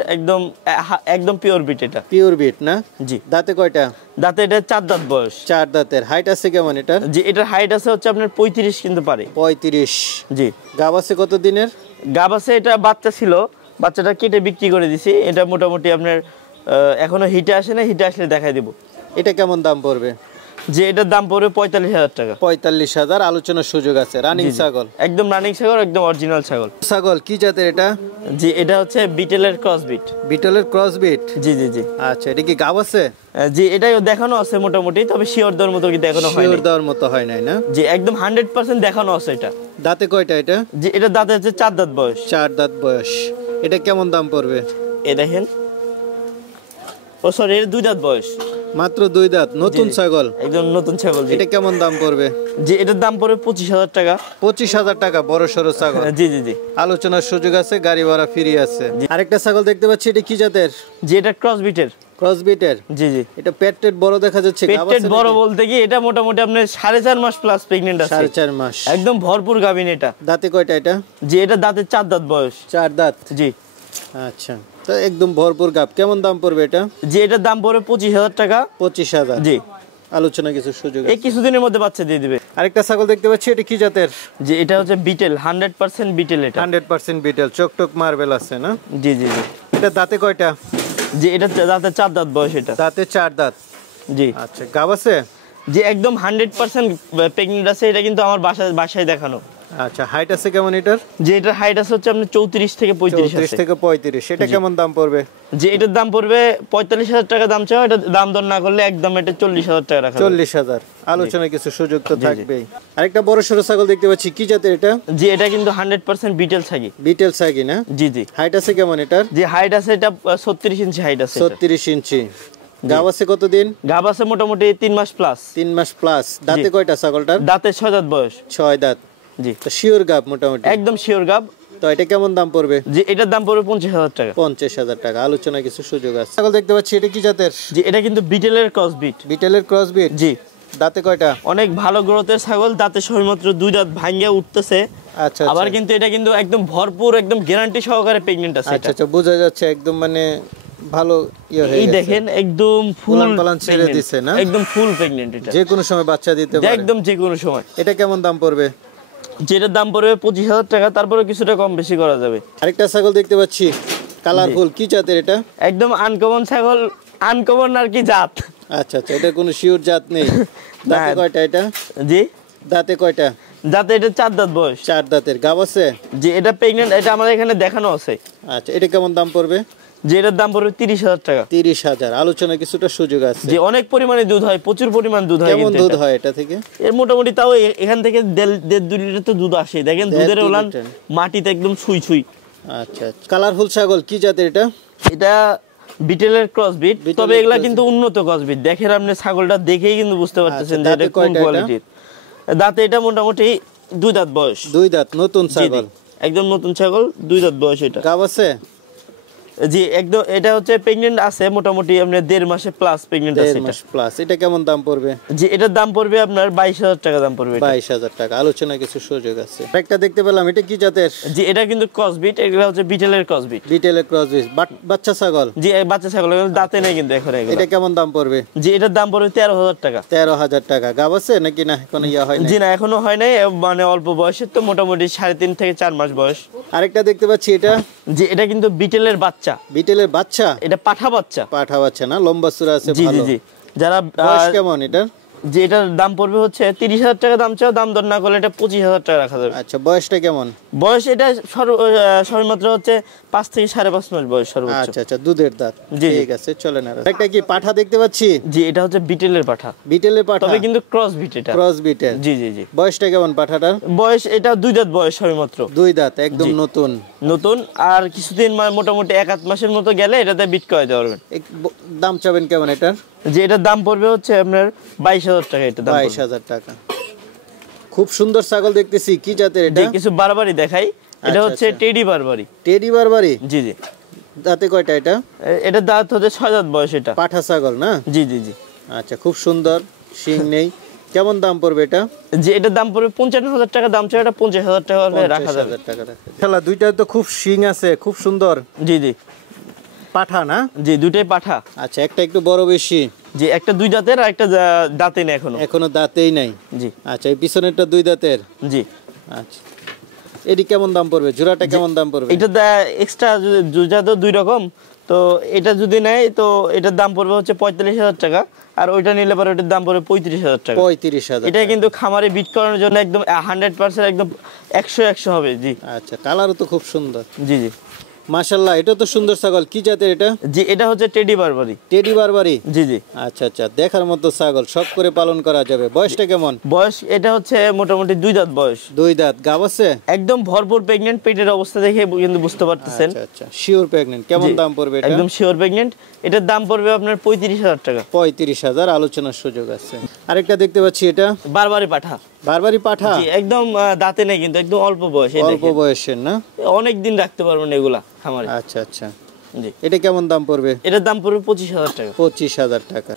একদম পিওর বিট এটা। পিওর বিট না? জি দাঁতে কয়টা? দাঁতে এটা 4 দাঁত বয়স। 4 দাঁতের। হাইট আছে কেমন এটার? যে এটার হাইট আছে হচ্ছে আপনার 35 কিন্তু পারে। 35। জি গাব আছে কত দিনের? গাব আছে, এটা বাচ্চা ছিল, বাচ্চাটা কেটে বিক্রি করে দিছি। এটা মোটামুটি আপনার এখনো হিটে আসে না, হিটে আসলে দেখাই দিব। এটা কেমন দাম পড়বে? যে এটার দাম পড়বে 45,000 টাকা। 45,000, আলোচনার সুযোগ আছে। রানিং ছাগল? একদম রানিং ছাগল, একদম অরিজিনাল ছাগল। ছাগল কি জাতের এটা? জি এটা হচ্ছে বিটেলের ক্রস বিট। বিটলের ক্রস বিট? জি জি জি আচ্ছা এটা কি গাব আছে? জি এটাই দেখানো আছে মোটামুটি, তবে শিওর দেওয়ার মতো কি দেখানো হয়নি। শিওর দেওয়ার মতো হয় নাই না? জি একদম 100% দেখানো আছে এটা। দাঁতে কয়টা এটা? যে এটা দাঁতে হচ্ছে 4 দাঁত বয়স। 4 দাঁত বয়স। এটা কেমন দাম পড়বে? এ দেখেন, ও সরি এর 2 দাঁত বয়স। মাত্র 2 দাঁত। নতুন ছাগল? একদম নতুন ছাগল। এটা কেমন দাম পড়বে? যে এটার দাম পড়বে 25,000 টাকা। 25,000 টাকা। বড় সরো ছাগল? জি জি জি আলোচনার সুযোগ আছে, গাড়ি ভাড়া ফ্রি আছে। আরেকটা ছাগল দেখতে পাচ্ছি, এটা কি জাতের? যে এটা ক্রস বিটের। ক্রস বিটের? জি জি এটা পেট বড় দেখা যাচ্ছে। পেট বড় বলতে কি এটা মোটামুটি আপনার 4.5 মাস প্লাস প্রেগনেন্ট আছে। 4.5 মাস। একদম ভরপুর গাভিন এটা। দাঁতে কয়টা এটা? যে এটা দাঁতে 4 দাঁত বয়স। 4 দাঁত। জি আচ্ছা তো একদম ভরপুর গাব। কেমন দাম পড়বে এটা? যে এটার দাম পড়বে 25,000 টাকা। 25,000? জি আলোচনা কিছু সুযোগ এই আছে। কিছুদিনের মধ্যে বাচ্চা দিয়ে দিবে। আরেকটা ছাগল দেখতে পাচ্ছি, এটা কি জাতের? যে এটা হচ্ছে বিটেল, 100% বিটেল এটা। 100% বিটেল। চকটক মার্বেল আছে না? জি জি জি এটা দাঁতে কয়টা? যে এটা দাঁতে 4 দাঁত বয়স এটা। দাঁতে 4 দাঁত। জি আচ্ছা গাব আছে? যে একদম 100% প্রেগনেন্ট আছে, এটা কিন্তু আমার বাসায় দেখানো। আচ্ছা, হাইট আছে কেমন এটার? যে এটার হাইট আছে হচ্ছে আপনার 34 থেকে 35 আছে। 34 থেকে 35, সেটা কেমন দাম পড়বে? যে এটার দাম পড়বে 45,000 টাকা দাম চাও, এটা দাম দর না করলে একদম এটা 40,000 টাকা রাখা যাবে। 40,000, আলোচনায় কিছু সুযোগ তো থাকবেই। আরেকটা বড় সরো ছাগল দেখতে পাচ্ছি, কি জাতের এটা? যে এটা কিন্তু 100% বিটেল ছাগি। বিটেল ছাগি না? জি জি। হাইট আছে কেমন এটার? যে হাইট আছে এটা 36 ইঞ্চি হাইট আছে। 36 ইঞ্চি। গাব আছে কতদিন? গাব আছে মোটামুটি 3 মাস প্লাস। 3 মাস প্লাস। দাঁতে কয়টা ছাগলটার? দাঁতে 6 দাঁত বয়স। 6 দাঁত। জি। তো শিওর গাব মোটামুটি? একদম শিওর গাব। তো এটা কেমন দাম পড়বে? যে এটার দাম পড়বে 50,000 টাকা। 50,000 টাকা, আলোচনায় কিছু সুযোগ আছে। ছাগল দেখতে পাচ্ছি, এটা কি জাতের? যে এটা কিন্তু বিটেলের ক্রস বিট। বিটেলের ক্রস বিট? জি। দাঁতে কয়টা? অনেক ভালো গ্রোথের ছাগল, দাঁতে সবেমাত্র 2 দাঁত ভাঙ্গা উঠতেছে। আচ্ছা, আবার কিন্তু এটা কিন্তু একদম ভরপুর, একদম গ্যারান্টি সহকারে প্রেগন্যান্ট আছে। আচ্ছা আচ্ছা, বোঝা যাচ্ছে একদম মানে ভালো ইয়ে হয়ে এই গেছে। দেখেন একদম ফুল পালান ছেড়ে দিছে না? একদম ফুল প্রেগন্যান্ট। এটা যে কোনো সময় বাচ্চা দিতে পারে? একদম যে কোনো সময়। এটা কেমন দাম পড়বে? যেটার দাম পড়বে 25,000 টাকা, তারপরে কিছুটা কম বেশি করা যাবে। আরেকটা ছাগল দেখতে পাচ্ছি কালারফুল, কি জাতের এটা? একদম আনকমন ছাগল, আনকমন আর কি জাত। আচ্ছা আচ্ছা, এটা কোনো শিওর জাত নেই? দাঁতে কয়টা এটা? জি। দাঁতে কয়টা? দাঁতে এটা 4 দাঁত বয়স। 4 দাঁতের। গাব আছে? যে এটা প্রেগন্যান্ট, এটা আমাদের এখানে দেখানো আছে। আচ্ছা, এটা কেমন দাম পড়বে? যে এটার দাম পড়বে 30,000 টাকা। 30,000, আলোচনা কিছুটা সুযোগ আছে। যে অনেক পরিমাণে দুধ হয়, প্রচুর পরিমাণ দুধ হয়। কেমন দুধ হয় এটা থেকে? এর মোটামুটি তাও এখান থেকে 1.5-2 লিটার তো দুধ আসে। দেখেন দুধের ওলান মাটিতে একদম ছুঁই ছুঁই। আচ্ছা আচ্ছা, কালারফুল ছাগল, কি জাতের এটা? এটা বিটেলের ক্রস বিট, তবে এগুলা কিন্তু উন্নত ক্রস বিট। দেখেন আপনি ছাগলটা দেখেই কিন্তু বুঝতে পারতেছেন যে এটা কোন কোয়ালিটির। দাঁতে এটা মোটামুটি 2 দাঁত বয়স। 2 দাঁত, নতুন ছাগল? একদম নতুন ছাগল, 2 দাঁত বয়স। এটা গাব আছে? জি একদম। এটা হচ্ছে প্রেগন্যান্ট আছে মোটামুটি আপনার 1.5 মাসে প্লাস প্রেগন্যান্ট আছে। 1.5 মাস প্লাস। এটা কেমন দাম পড়বে? জি এটার দাম পড়বে আপনার 22,000 টাকা দাম পড়বে। 22,000 টাকা, আলোচনা কিছু সুযোগ আছে। একটা দেখতে পেলাম, এটা কি জাতের? জি এটা কিন্তু ক্রস বিট, এগুলা হচ্ছে বিটেলের ক্রস বিট। বিটেলের ক্রস বিট, বাচ্চা ছাগল? জি বাচ্চা ছাগল, দাঁতে নেই কিন্তু এখন এগুলো। এটা কেমন দাম পড়বে? জি এটার দাম পড়বে 13,000 টাকা। 13,000 টাকা। গাব আছে নাকি না কোনো ইয়া হয় না? জি না এখনো হয় নাই, মানে অল্প বয়সের তো, মোটামুটি 3.5 থেকে 4 মাস বয়স। আরেকটা দেখতে পাচ্ছি, এটা? জি এটা কিন্তু বিটেলের বাচ্চা। বিটেলের বাচ্চা? এটা পাঠা বাচ্চা। পাঠা বাচ্চা না? লম্বা চূড়া আছে জি ভালো। জি জি। যারা বয়স কেমন এটার? যে এটার দাম পড়বে হচ্ছে 30,000 টাকা দাম চাও, দাম দর না করলে এটা 25,000 টাকা রাখা যাবে। আচ্ছা, বয়সটা কেমন? বয়স এটা সর্বমাত্র হচ্ছে 5 থেকে 5.5 মাস বয়স সর্বোচ্চ। আচ্ছা আচ্ছা, দুধের দাঁত। জি ঠিক আছে, চলেন। আর একটা কি পাঠা দেখতে পাচ্ছি? জি এটা হচ্ছে বিটেলের পাঠা। বিটেলের পাঠা, তবে কিন্তু ক্রস বিট এটা। ক্রস বিটের? জি জি জি। বয়সটা কেমন পাঠাটার? বয়স এটা 2 দাঁত বয়স সবেমাত্র। 2 দাঁত, একদম নতুন। নতুন। আর কিছুদিন মোটামুটি 1-8 মাসের মতো গেলে এটাতে বিট করে দিতে পারবেন। দাম চাবেন কেমন এটার? যে এটার দাম পড়বে হচ্ছে আপনার 22,000 টাকা। এটা দাম 22,000 টাকা। খুব সুন্দর ছাগল দেখতেছি, কি জাতের এটা? কিছু বারবারই দেখাই। এটা হচ্ছে টেডি বারবারি। টেডি বারবারি? জি জি। দাঁতে কয়টা এটা? এটা দাঁত হচ্ছে 6 দাঁত বয়স। এটা পাঠা ছাগল না? জি জি জি। আচ্ছা, খুব সুন্দর, শিং নেই। কেমন দাম পড়বে এটা? যে এটার দাম পড়বে 55,000 টাকা দাম চাই, এটা 50,000 টাকা হলে রাখা যাবে। 50,000 টাকা রাখা। শালা দুইটা তো খুব শিং আছে, খুব সুন্দর। জি জি। পাঠা না? জি দুটেই পাঠা। আচ্ছা, একটা একটু বড় বেশি। যে একটা 2 দাঁতের আর একটা দাঁতে নেই এখনো দাঁতেই নাই। জি। আচ্ছা, এই পিছনেরটা 2 দাঁতের? জি। আচ্ছা, এটি কেমন দাম পড়বে? জোড়াটা কেমন দাম পড়বে? এটা এক্সট্রা জুজা তো 2 রকম, তো এটা যদি নেয় তো এটার দাম পড়বে হচ্ছে 45,000 টাকা, আর ওইটা নিলে পরে ওটার দাম পড়বে 35,000 টাকা। 35,000। এটা কিন্তু খামারে বিট করানোর জন্য একদম 100% একদম 100 হবে। জি। আচ্ছা, কালারও তো খুব সুন্দর। জি জি। মাশাআল্লাহ, এটা তো সুন্দর ছাগল। কি জাতের এটা? জি এটা হচ্ছে টেডি বারবারি। টেডি বারবারি? জি জি। আচ্ছা আচ্ছা, দেখার মতো ছাগল, শখ করে পালন করা যাবে। বয়সটা কেমন? বয়স এটা হচ্ছে মোটামুটি 2 দাঁত বয়স। 2 দাঁত। গাব আছে? একদম ভরপুর প্রেগন্যান্ট, পেটের অবস্থা দেখে কিন্তু বুঝতে পারতেছেন। আচ্ছা আচ্ছা, শিওর প্রেগন্যান্ট। কেমন দাম পড়বে এটা? একদম শিওর প্রেগন্যান্ট। এটার দাম পড়বে আপনার 35,000 টাকা। 35,000, আলোচনার সুযোগ আছে। আরেকটা দেখতে পাচ্ছি, এটা বারবারি পাঠা। বারবারি পাঠা? জি একদম দাঁতে নেই কিন্তু, একদম অল্প বয়স। অল্প বয়সের না? অনেক দিন রাখতে পারবেন এগুলা খামারে। আচ্ছা আচ্ছা। জি। এটা কেমন দাম পড়বে? এটার দাম পড়বে 25,000 টাকা। 25,000 টাকা।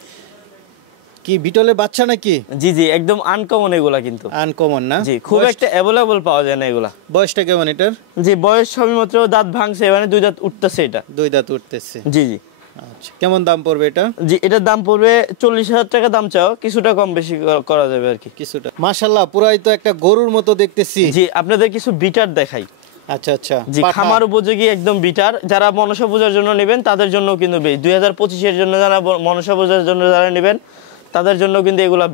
কি বিটলে বাচ্চা নাকি? জি জি, একদম আনকমন এগুলা কিন্তু। আনকমন না? জি, খুব একটা অ্যাভেলেবল পাওয়া যায় না এগুলা। বয়সটা কেমন এটার? জি বয়স সবেমাত্র দাঁত ভাঙছে, মানে 2 দাঁত উঠতেছে এটা। 2 দাঁত উঠতেছে। জি জি। আচ্ছা, কেমন দাম পড়বে এটা? জি এটার দাম পড়বে 40,000 টাকা দাম চাও, কিছুটা কম বেশি করা যাবে আর কি। কিছুটা। মাশাআল্লাহ, পুরাই তো একটা গরুর মতো দেখতেছি। জি আপনাদের কিছু বিটার দেখাই। আচ্ছা আচ্ছা। জি খামার উপযোগী একদম বিটার, যারা মনসা পূজার জন্য নেবেন তাদের জন্য কিন্তু বেশ। 2025 এর জন্য যারা মনসা পূজার জন্য যারা নেবেন তাদের জন্য কিন্তু এগুলা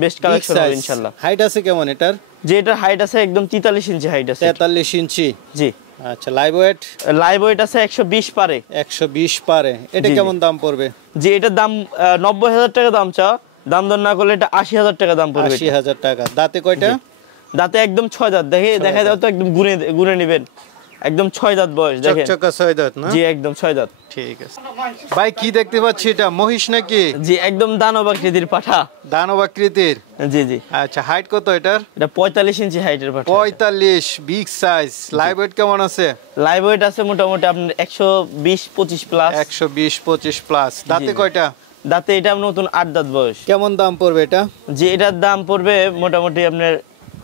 বেস্ট কালেকশন হবে ইনশাআল্লাহ। হাইট আছে কেমন এটার? যে এটার হাইট আছে একদম 43 ইঞ্চি হাইট আছে। 43 ইঞ্চি, জি। আচ্ছা, লাইভ ওয়েট আছে 120 পারে। 120 পারে। এটা কেমন দাম পড়বে? যে এটার দাম 90,000 টাকা দাম চাও, দাম দর না করলে এটা 80,000 টাকা দাম পড়বে। 80,000 টাকা। দাঁতে কয়টা? দাঁতে একদম 6 দাঁত। দেখা যাও তো একদম গুনে নেবেন, একদম 6 দাঁত বয়স দেখেন। চকচকা 6 দাঁত না? জি একদম 6 দাঁত। ঠিক আছে ভাই, কি দেখতে পাচ্ছি এটা? মহিষ নাকি? জি একদম দানব আকৃতির পাঠা। দানব আকৃতির? জি। আচ্ছা, হাইট কত এটার? এটা 45 ইঞ্চি হাইটের পাঠা। 45, বিগ সাইজ। লাইভ ওয়েট কেমন আছে? লাইভ ওয়েট আছে মোটামুটি আপনার 120-25 প্লাস। 120-25 প্লাস। দাঁতে কয়টা? দাঁতে এটা নতুন 8 দাঁত বয়স। কেমন দাম পড়বে এটা? যে এটার দাম পড়বে মোটামুটি আপনার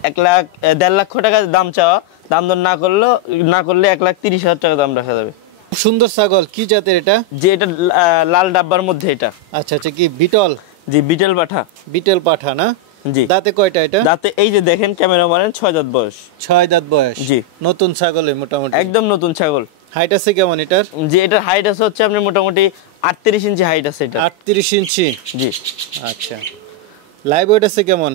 1,00,000 লক্ষ টাকা দাম চাওয়া, দাম দর না করলে 1,30,000 টাকা দাম রাখা যাবে। সুন্দর ছাগল, কি জাতের এটা? যে এটা লাল ডাব্বার মধ্যে এটা। আচ্ছা, কি বিটল? জি বিটেল পাঠা। বিটেল পাঠা না? জি। দাঁতে কয়টা এটা? দাঁতে এই যে দেখেন ক্যামেরাম্যান 6 দাঁত বয়স। 6 দাঁত বয়স। জি। নতুন ছাগলে মোটামুটি একদম নতুন ছাগল। হাইট আছে কেমন এটার? যে এটার হাইট আছে হচ্ছে আপনার মোটামুটি 38 ইঞ্চি হাইট আছে এটা। 38 ইঞ্চি। জি। আচ্ছা, লাইভ ওয়েট আছে কেমন?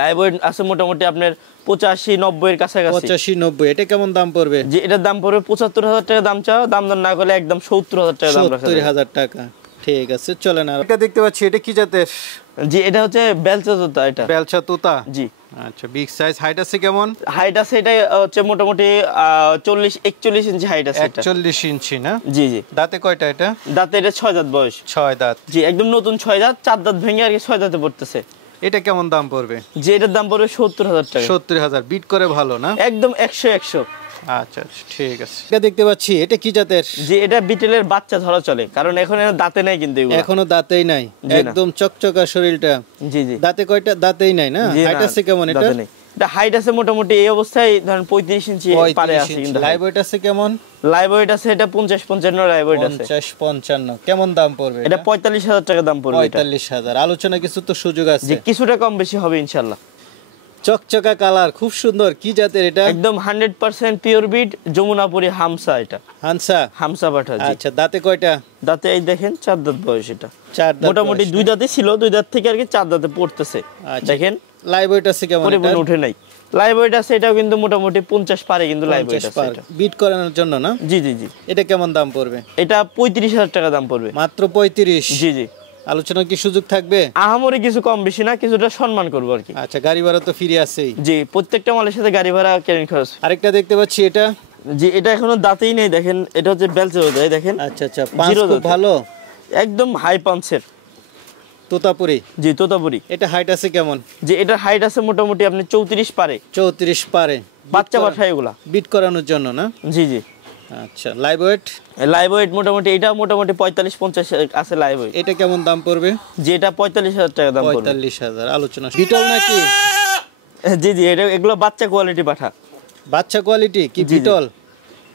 লাইভ ওয়েট আছে মোটামুটি আপনার 85-90 এর কাছাকাছি। 85-90। এটা কেমন দাম পড়বে? যে এটার দাম পড়বে 75,000 টাকা দাম চাও, দাম দর না করলে একদম 70,000 টাকা দাম রাখা যাবে। 70,000 টাকা। ঠিক আছে, চলেন। আর এটা দেখতে পাচ্ছি, এটা কি জাতের? জি এটা হচ্ছে বেলচা তোতা। এটা বেলচা তোতা? জি। আচ্ছা, বিগ সাইজ। হাইট আছে কেমন? হাইট আছে এটা হচ্ছে মোটামুটি 41 ইঞ্চি হাইট আছে এটা। 41 ইঞ্চি না? জি। দাঁতে কয়টা এটা? দাঁতে এটা 6 দাঁত বয়স। 6 দাঁত। জি একদম নতুন 6 দাঁত, 4 দাঁত ভেঙে আর কি 6 দাঁতে পড়তেছে। এটা কেমন দাম পড়বে? যে এটার দাম পড়বে 70,000 টাকা। 70,000। বিট করে ভালো না? একদম 100। আচ্ছা, ঠিক আছে। এটা দেখতে পাচ্ছি, এটা কি জাতের? যে এটা বিটেলের বাচ্চা ধরা চলে, কারণ এখন এর দাঁতে নাই কিন্তু এগুলো। এখনো দাঁতেই নাই, একদম চকচকা শরীরটা। জি। দাঁতে কয়টা? দাঁতেই নাই না? হাইট আছে কেমন এটা? এটা হাইট আছে মোটামুটি এই অবস্থায় ধরেন 35 ইঞ্চি পারে আছে কিন্তু। লাইভ ওয়েট আছে কেমন? লাইভ ওয়েট আছে এটা 50-55 লাইভ ওয়েট আছে। 50-55। কেমন দাম পড়বে? এটা 45,000 টাকা দাম পড়বে। 45,000। আলোচনা কিছু তো সুযোগ আছে? যে কিছুটা কম বেশি হবে ইনশাআল্লাহ। চকচকা কালার, খুব সুন্দর। কি জাতের এটা? একদম 100% পিওর বিট যমুনাপুরি হামসা। এটা হামসা পাঠা। আচ্ছা, দাঁতে কয়টা? দাঁতে এই দেখেন 4 দাঁত বয়স। এটা 4 দাঁত। মোটামুটি 2 দাঁতে ছিল, 2 দাঁত থেকে আর কি 4 দাঁতে পড়তেছে। দেখেন লাইভ ওয়েট আছে কেমন? পরিপূর্ণ উঠে নাই। লাইভ ওয়েট আছে এটাও কিন্তু মোটামুটি 50 পারে কিন্তু লাইভ ওয়েট আছে এটা। বিট করানোর জন্য না? জি। এটা কেমন দাম পড়বে? এটা 35,000 টাকা দাম পড়বে। মাত্র 35? জি। আলোচনা কি সুযোগ থাকবে? আহামরি কিছু কম বেশি না, কিছুটা সম্মান করবো আর কি। আচ্ছা, গাড়ি ভাড়া তো ফিরে আছেই? জি, প্রত্যেকটা মালের সাথে গাড়ি ভাড়া ক্যারিং খরচ। আরেকটা দেখতে পাচ্ছি, এটা? জি এটা এখনো দাঁতেই নেই। দেখেন এটা হচ্ছে বেলচা তোতা। দেখেন। আচ্ছা, পাঁচ খুব ভালো, একদম হাই পাঞ্চের তোতাপুরি। জি তোতাপুরি। এটা হাইট আছে কেমন? যে এটা হাইট আছে মোটামুটি আপনি 34 পারে। 34 পারে। বাচ্চা পাঠা এগুলা বিট করানোর জন্য না? জি। আচ্ছা, লাইভ ওয়েট মোটামুটি এটা মোটামুটি 45-50 আছে লাইভ ওয়েট। এটা কেমন দাম পড়বে? যে এটা 45,000 টাকা দাম পড়বে। 45,000। আলোচনা। বিটল নাকি? জি এটা এগুলো বাচ্চা কোয়ালিটি পাঠা। বাচ্চা কোয়ালিটি কি বিটল?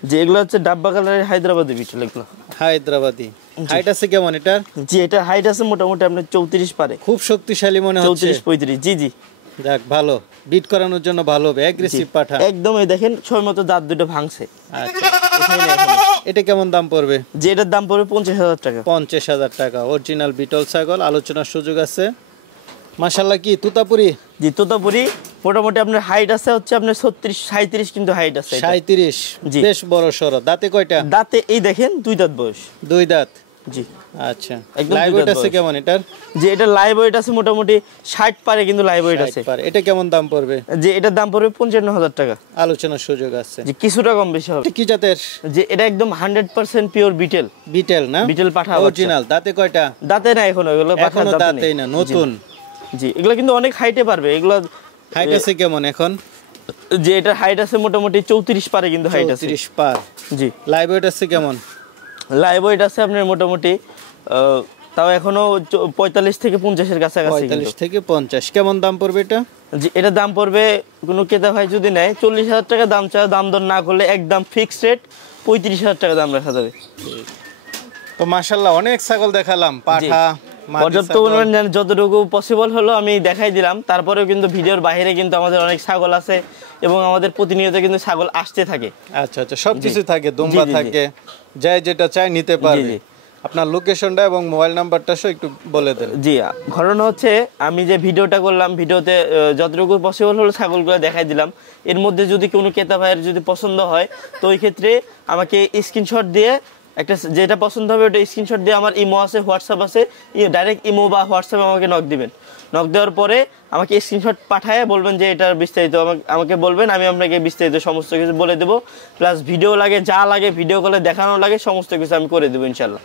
যে এগুলো হচ্ছে ডাব্বা কালারের হায়দ্রাবাদি বিটল। এগুলো হায়দ্রাবাদি। হাইট আছে কেমন এটা? জি এটা হাইট আছে মোটামুটি আপনার 34 পারে। খুব শক্তিশালী মনে হচ্ছে। 34-35। জি। দেখ, ভালো বিট করানোর জন্য ভালো হবে। অ্যাগ্রেসিভ পাঠা একদম। এই দেখেন ছয় মতো দাঁত দুটো ভাঙছে। আচ্ছা, এটা কেমন দাম পড়বে? যে এটার দাম পড়বে 50,000 টাকা। 50,000 টাকা। অরিজিনাল বিটল ছাগল। আলোচনার সুযোগ আছে। মাশাআল্লাহ। কি তোতাপুরি? জি তোতাপুরি। মোটামুটি আপনার হাইট আছে হচ্ছে আপনার 36-37 কিন্তু হাইট আছে। 37? বেশ বড় সরো। দাঁতে কয়টা? দাঁতে এই দেখেন 2 দাঁত বয়স। 2 দাঁত। জি। আচ্ছা, লাইভ ওয়েট আছে কেমন এটার? যে এটা লাইভ ওয়েট আছে মোটামুটি 60 পারে কিন্তু লাইভ ওয়েট আছে। এটা কেমন দাম পড়বে? যে এটার দাম পড়বে 55,000 টাকা। আলোচনার সুযোগ আছে। যে কিছুটা কম বেশি হবে। কি জাতের? যে এটা একদম 100% পিওর বিটেল না? বিটেল পাঠা অরিজিনাল। দাঁতে কয়টা? দাঁতে না এখনো, এগুলো পাঠা দাঁতেই না, নতুন। জি এগুলো কিন্তু অনেক হাইটে পারবে। এগুলো হাইট আছে কেমন এখন? যে এটার হাইট আছে মোটামুটি 34 পারে কিন্তু হাইট আছে। 34 পার। জি। লাইভ ওয়েট আছে কেমন? লাইভ ওয়েট আছে আপনার মোটামুটি তাও এখনো 45 থেকে 50 এর কাছাকাছি। 45 থেকে 50। কেমন দাম পড়বে এটা? জি এটা দাম পড়বে কোনো ক্রেতা ভাই যদি নেয় 40,000 টাকা দাম চায়, দাম দর না করলে একদম ফিক্সড রেট 35,000 টাকা দাম রাখা যাবে। তো মাশাআল্লাহ, অনেক ছাগল দেখালাম। পাঠা পর্যাপ্ত পরিমাণ যতটুকু পসিবল হলো আমি দেখাই দিলাম। তারপরেও কিন্তু ভিডিওর বাইরে কিন্তু আমাদের অনেক ছাগল আছে এবং আমাদের প্রতিনিয়ত কিন্তু ছাগল আসতে থাকে। আচ্ছা, সবকিছু থাকে, দুম্বা থাকে, যাই যেটা চাই নিতে পারবে। আপনার লোকেশনটা এবং মোবাইল নাম্বারটা সহ একটু বলে দেন। জি, ঘটনা হচ্ছে আমি যে ভিডিওটা করলাম, ভিডিওতে যতটুকু পসিবল হলো ছাগলগুলো দেখাই দিলাম। এর মধ্যে যদি কোনো ক্রেতা ভাইয়ের যদি পছন্দ হয়, তো ওই ক্ষেত্রে আমাকে স্ক্রিনশট দিয়ে একটা যেটা পছন্দ হবে ওটা স্ক্রিনশট দিয়ে, আমার ইমো আছে, হোয়াটসঅ্যাপ আছে, ডাইরেক্ট ইমো বা হোয়াটসঅ্যাপে আমাকে নক দিবেন। নক দেওয়ার পরে আমাকে স্ক্রিনশট পাঠায় বলবেন যে এটার বিস্তারিত আমাকে বলবেন, আমি আপনাকে বিস্তারিত সমস্ত কিছু বলে দেবো। প্লাস ভিডিও লাগে, যা লাগে ভিডিও কলে দেখানো লাগে সমস্ত কিছু আমি করে দেবো ইনশাল্লাহ।